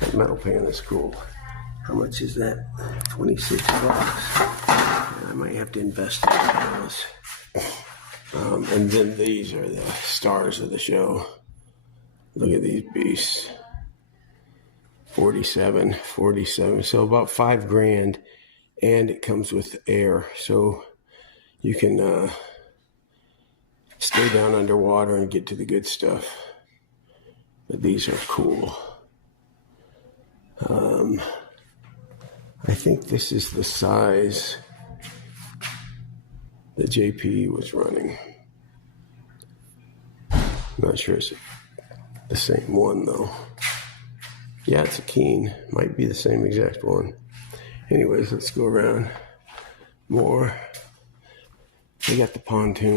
That metal pan is cool. How much is that? 26 bucks. I might have to invest in those. And then these are the stars of the show. Look at these beasts. 47. So about $5,000, and it comes with air, so you can stay down underwater and get to the good stuff. But these are cool. I think this is the size that JP was running. I'm not sure it's the same one though. Yeah, it's a Keen. Might be the same exact one. Anyways, let's go around more. They got the pontoon.